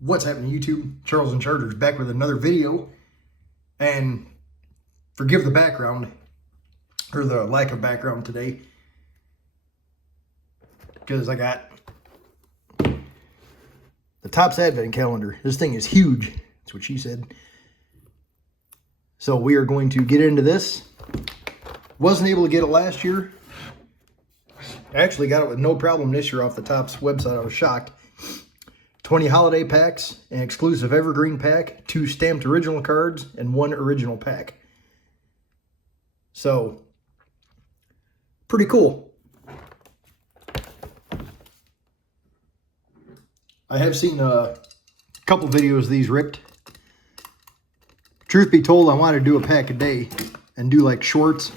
What's happening, YouTube? Charles and Chargers back with another video. And forgive the background, or the lack of background today, because I got the Topps Advent Calendar. This thing is huge. That's what she said. So we are going to get into this. Wasn't able to get it last year. Actually got it with no problem this year off the Topps website. I was shocked. 20 holiday packs, an exclusive evergreen pack, 2 stamped original cards, and 1 original pack. So, pretty cool. I have seen a couple videos of these ripped. Truth be told, I wanted to do a pack a day and do like shorts.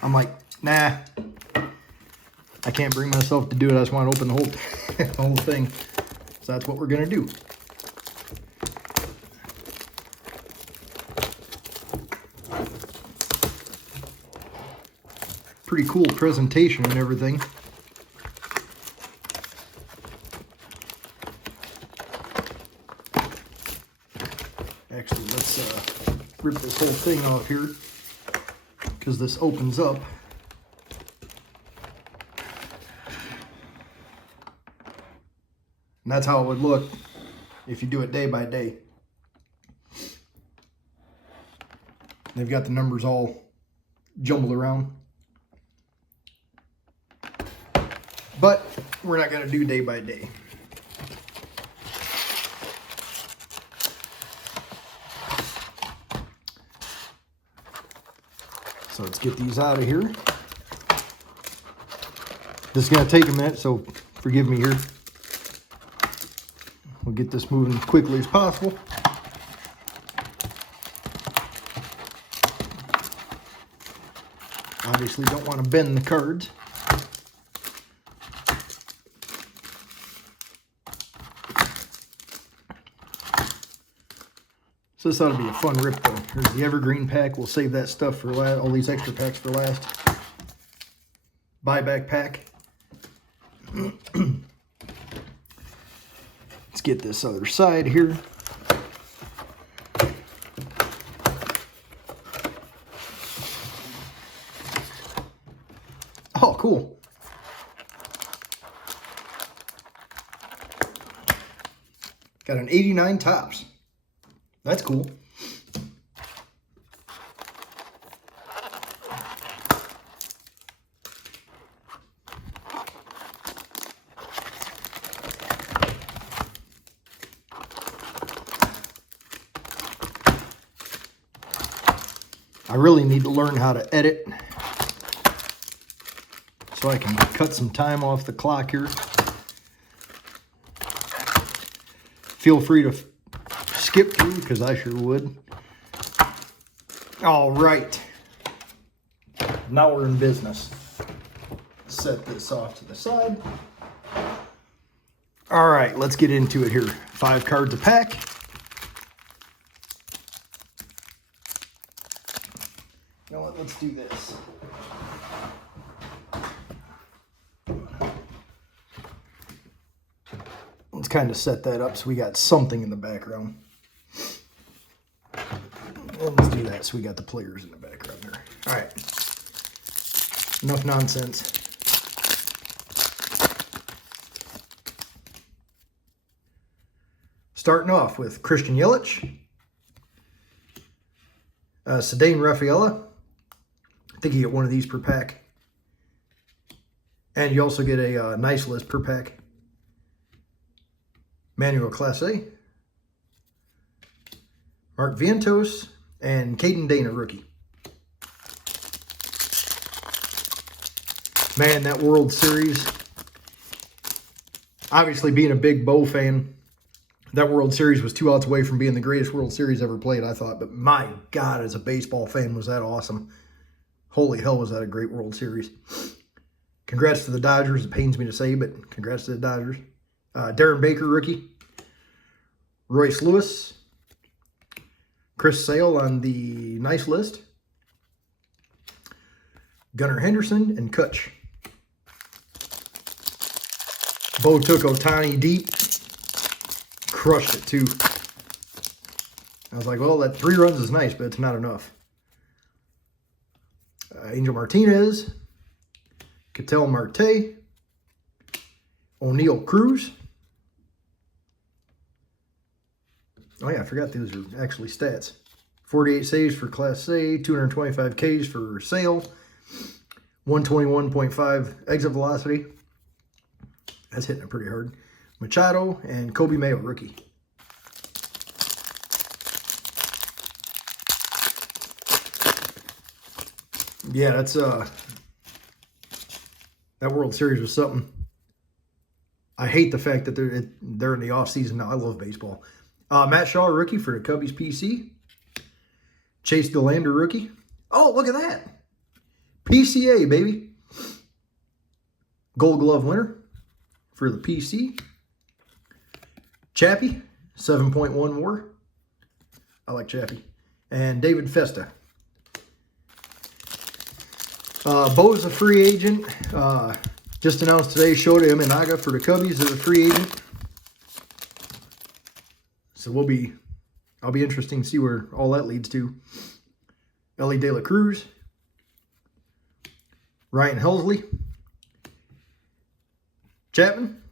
I'm like, nah, I can't bring myself to do it. I just want to open the whole thing. So that's what we're going to do. Pretty cool presentation and everything. Actually, let's rip this whole thing off here, because this opens up. And that's how it would look if you do it day by day. They've got the numbers all jumbled around. But we're not going to do day by day. So let's get these out of here. This is going to take a minute, so forgive me here. We'll get this moving as quickly as possible. Obviously don't want to bend the cards. So this ought to be a fun rip though. Here's the evergreen pack. We'll save that stuff for last, all these extra packs for last. Buyback pack. Let's get this other side here. Oh, cool. Got an 89 Topps. That's cool. I really need to learn how to edit so I can cut some time off the clock here. Feel free to skip through, because I sure would. All right. Now we're in business. Set this off to the side. All right, let's get into it here. 5 cards a pack. You know what, let's do this. Let's kind of set that up so we got something in the background. And let's do that so we got the players in the background there. All right. Enough nonsense. Starting off with Christian Yelich, Ceddanne Rafaela. I think you get one of these per pack. And you also get a nice list per pack. Manuel Clase, Mark Vientos, and Caden Dana, rookie. Man, that World Series, obviously being a big Bo fan, that World Series was 2 outs away from being the greatest World Series ever played, I thought. But my God, as a baseball fan, was that awesome. Holy hell, was that a great World Series. Congrats to the Dodgers. It pains me to say, but congrats to the Dodgers. Darren Baker, rookie. Royce Lewis. Chris Sale on the nice list. Gunnar Henderson and Kutch. Bo took Ohtani deep. crushed it too. I was like, well, that 3 runs is nice, but it's not enough. Angel Martinez, Ketel Marte, O'Neal Cruz. Oh yeah, I forgot those are actually stats. 48 saves for Class A, 225 Ks for Sale, 121.5 exit velocity. That's hitting it pretty hard. Machado and Kobe Mayo, rookie. Yeah, that's that World Series was something. I hate the fact that they're in the off season now. I love baseball. Matt Shaw, rookie for the Cubbies PC. Chase Delander, rookie. Oh, look at that. PCA, baby. Gold Glove winner for the PC. Chappie, 7.1 WAR. I like Chappie. And David Festa. Bo's a free agent. Just announced today, Shota Imanaga for the Cubbies as a free agent. So I'll be interesting to see where all that leads to. Ellie De La Cruz. Ryan Helsley. Chapman.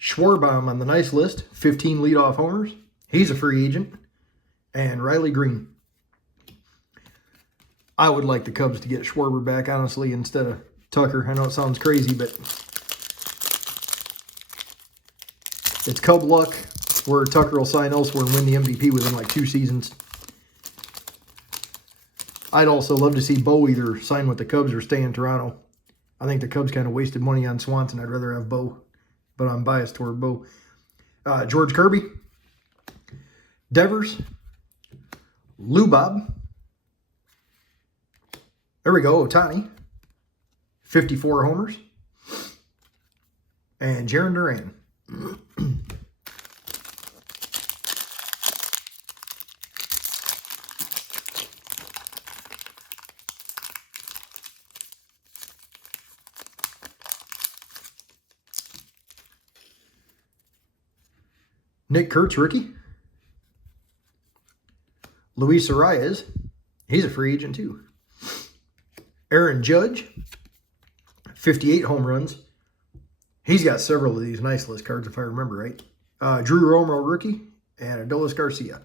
Schwarbaum on the nice list. 15 leadoff homers. He's a free agent. And Riley Green. I would like the Cubs to get Schwarber back, honestly, instead of Tucker. I know it sounds crazy, but it's Cub luck where Tucker will sign elsewhere and win the MVP within like 2 seasons. I'd also love to see Bo either sign with the Cubs or stay in Toronto. I think the Cubs kind of wasted money on Swanson. I'd rather have Bo, but I'm biased toward Bo. George Kirby. Devers. Lubob. There we go, Ohtani. 54 homers. And Jarren Duran. Nick Kurtz, rookie. Luis Arias. He's a free agent too. Aaron Judge. 58 home runs. He's got several of these nice list cards, if I remember right. Drew Romo, rookie. And Adolis Garcia.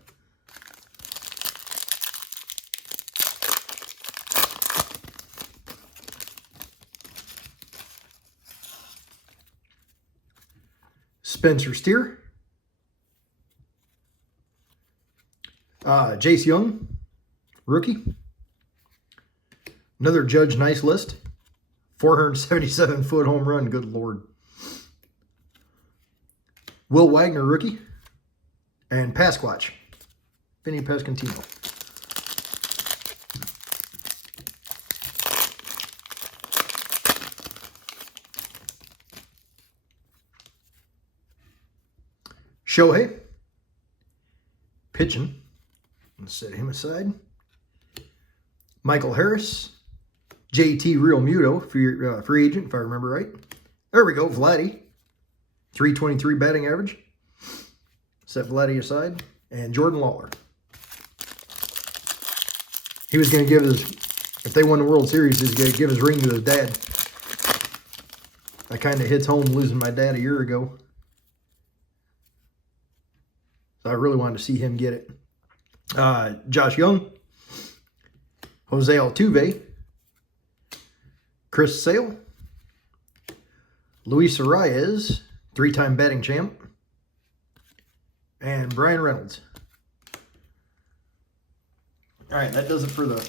Spencer Steer. Jace Young, rookie. Another Judge nice list. 477-foot home run, good Lord. Will Wagner, rookie. And Pasquatch, Vinny Pasquantino. Shohei, pitching. Let's set him aside. Michael Harris. JT Real Muto, free agent, if I remember right. There we go, Vladdy. 323 batting average. Set Vladdy aside. And Jordan Lawler. He was going to give his, if they won the World Series, he was going to give his ring to his dad. That kind of hits home losing my dad a year ago. So I really wanted to see him get it. Josh Young. Jose Altuve. Chris Sale. Luis Arias, 3-time batting champ. And Brian Reynolds. All right, that does it for the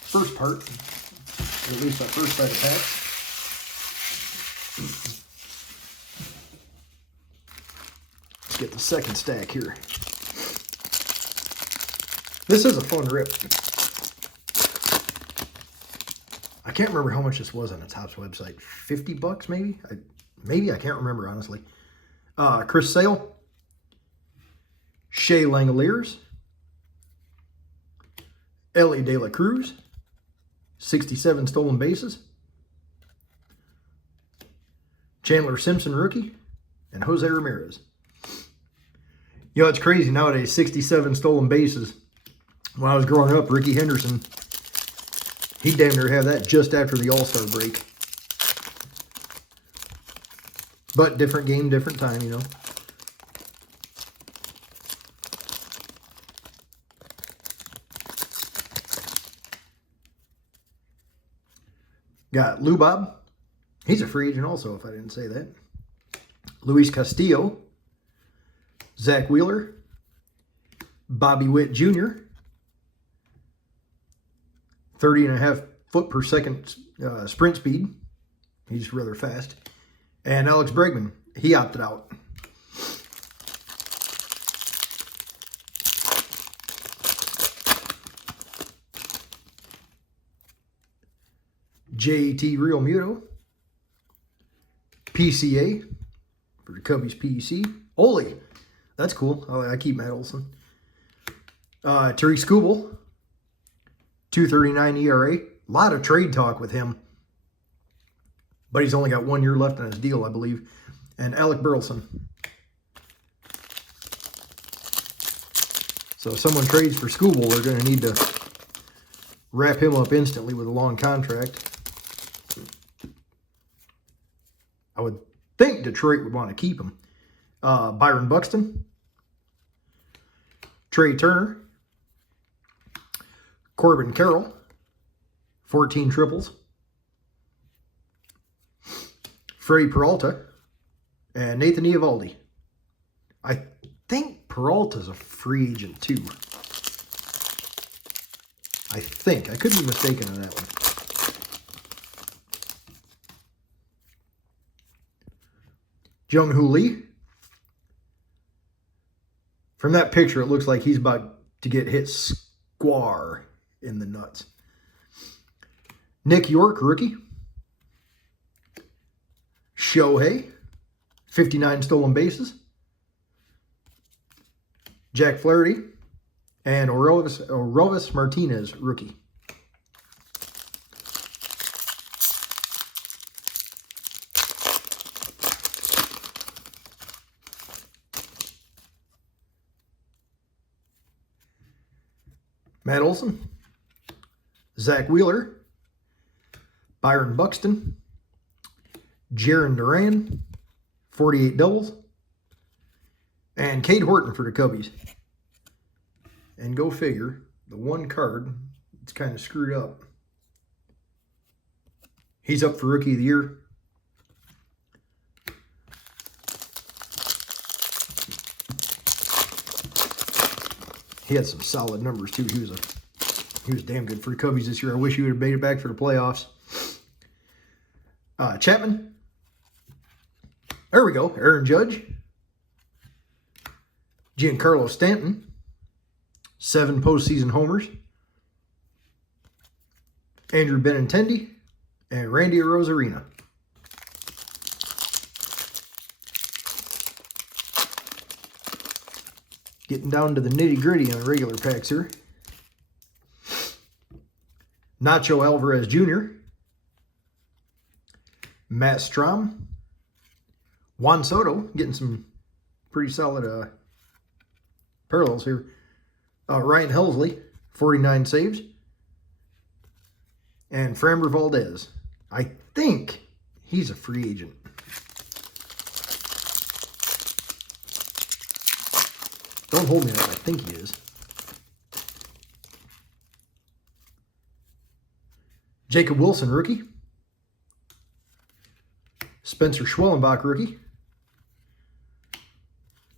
first part. Or at least that first set of packs. Let's get the second stack here. This is a fun rip. I can't remember how much this was on the Topps website. 50 bucks maybe? I can't remember, honestly. Chris Sale. Shea Langoliers. Ellie De La Cruz. 67 stolen bases. Chandler Simpson, rookie. And Jose Ramirez. You know, it's crazy nowadays, 67 stolen bases. When I was growing up, Ricky Henderson, he damn near had that just after the All-Star break. But different game, different time, you know. Got Lou Bob. He's a free agent also, if I didn't say that. Luis Castillo. Zach Wheeler. Bobby Witt Jr. 30.5 foot per second sprint speed. He's rather fast. And Alex Bregman. He opted out. JT Realmuto. PCA for the Cubbies PEC. Ole. That's cool. I keep Matt Olson. Tariq Skubal. 2.39 ERA. A lot of trade talk with him. But he's only got 1 year left on his deal, I believe. And Alec Burleson. So if someone trades for Skubal, they're going to need to wrap him up instantly with a long contract. I would think Detroit would want to keep him. Byron Buxton. Trey Turner. Corbin Carroll. 14 triples. Freddie Peralta. And Nathan Eovaldi. I think Peralta's a free agent too. I think. I could be mistaken on that one. Jung-Hoo Lee. From that picture, it looks like he's about to get hit square in the nuts. Nick York, rookie. Shohei. 59 stolen bases. Jack Flaherty. And Orovis Martinez, rookie. Matt Olson, Zach Wheeler, Byron Buxton, Jarren Duran, 48 doubles, and Cade Horton for the Cubbies. And go figure, the one card, it's kind of screwed up. He's up for Rookie of the Year. He had some solid numbers too. He was damn good for the Cubbies this year. I wish he would have made it back for the playoffs. Chapman. There we go. Aaron Judge. Giancarlo Stanton. 7 postseason homers. Andrew Benintendi. And Randy Arozarena. Getting down to the nitty-gritty on the regular packs here. Nacho Alvarez Jr. Matt Strahm. Juan Soto, getting some pretty solid parallels here. Ryan Helsley, 49 saves. And Framber Valdez. I think he's a free agent. Don't hold me on that. I think he is. Jacob Wilson, rookie. Spencer Schwellenbach, rookie.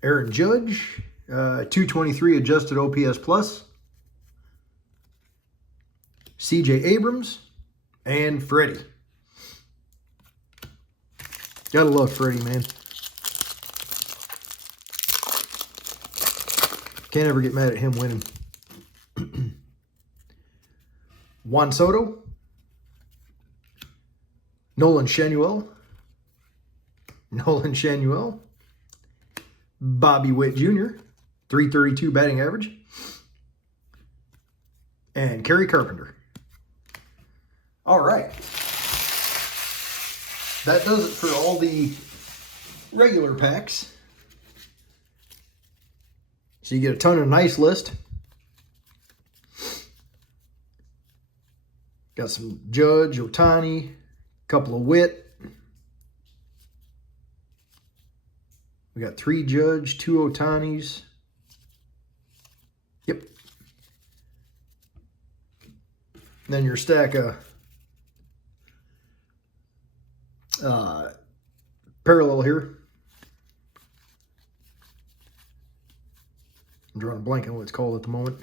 Aaron Judge, 223 adjusted OPS plus. CJ Abrams, and Freddie. Gotta love Freddie, man. Can't ever get mad at him winning. Juan Soto. Nolan Schanuel. Bobby Witt Jr. 332 batting average. And Kerry Carpenter. All right. That does it for all the regular packs. So you get a ton of nice list. Got some Judge, Ohtani, a couple of Witt. We got 3 Judge, 2 Ohtanis. Yep. And then your stack of parallel here. I'm drawing a blank on what it's called at the moment.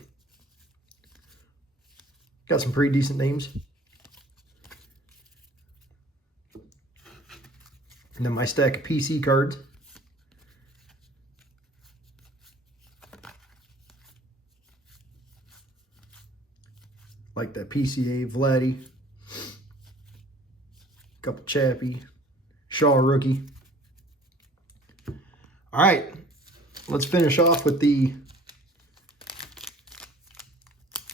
Got some pretty decent names. And then my stack of PC cards. Like that PCA Vladdy. Couple Chappie. Shaw rookie. All right. Let's finish off with the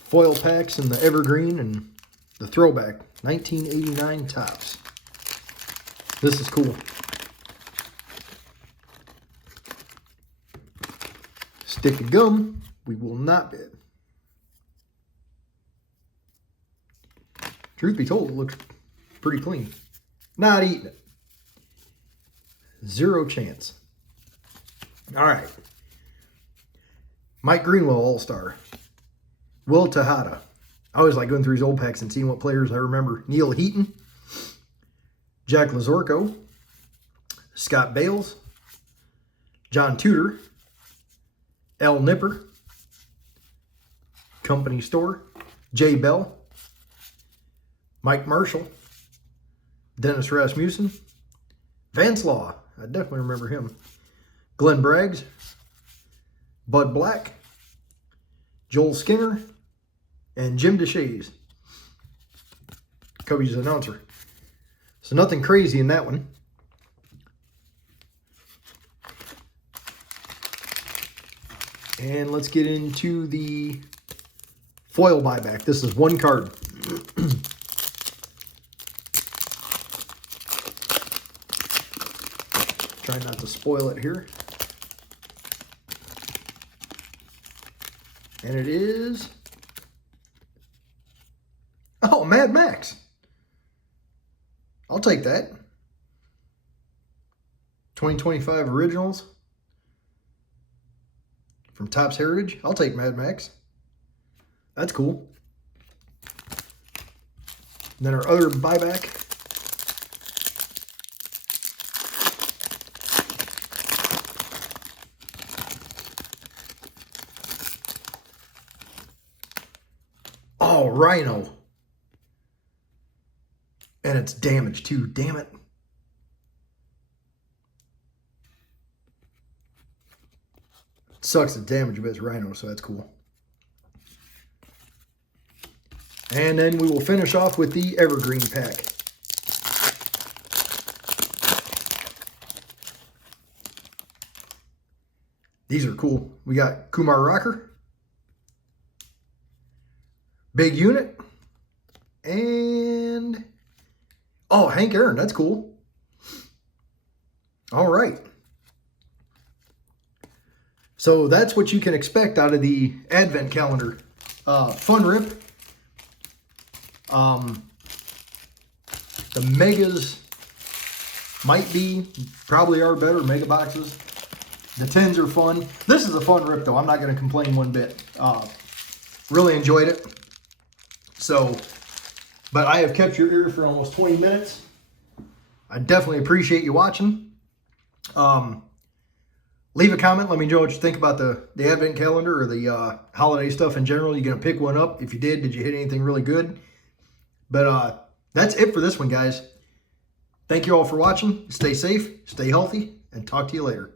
foil packs and the evergreen and the throwback 1989 Topps. This is cool. Stick of gum, we will not bid. Truth be told, it looks pretty clean. Not eating it. Zero chance. All right. Mike Greenwell All-Star. Will Tejada. I always like going through his old packs and seeing what players I remember. Neil Heaton. Jack Lazorko. Scott Bales. John Tudor. L. Nipper. Company Store. Jay Bell. Mike Marshall. Dennis Rasmussen. Vance Law. I definitely remember him. Glenn Braggs. Bud Black. Joel Skinner. And Jim Deshaies. Cubbies announcer. So nothing crazy in that one. And let's get into the foil buyback. This is one card. Try not to spoil it here. And it is... oh, Mad Max. I'll take that. 2025 Originals. From Topps Heritage. I'll take Mad Max. That's cool. And then our other buyback. Oh, Rhino. And it's damaged too, damn it. Sucks the damage, but it's Rhino, so that's cool. And then we will finish off with the Evergreen pack. These are cool. We got Kumar Rocker, Big Unit, and oh, Hank Aaron. That's cool. All right. So that's what you can expect out of the Advent calendar. Fun rip. The megas might be, probably are better, mega boxes. The 10s are fun. This is a fun rip, though. I'm not going to complain one bit. Really enjoyed it. So, but I have kept your ear for almost 20 minutes. I definitely appreciate you watching. Leave a comment. Let me know what you think about the Advent calendar or the holiday stuff in general. You going to pick one up? If you did you hit anything really good? But that's it for this one, guys. Thank you all for watching. Stay safe, stay healthy, and talk to you later.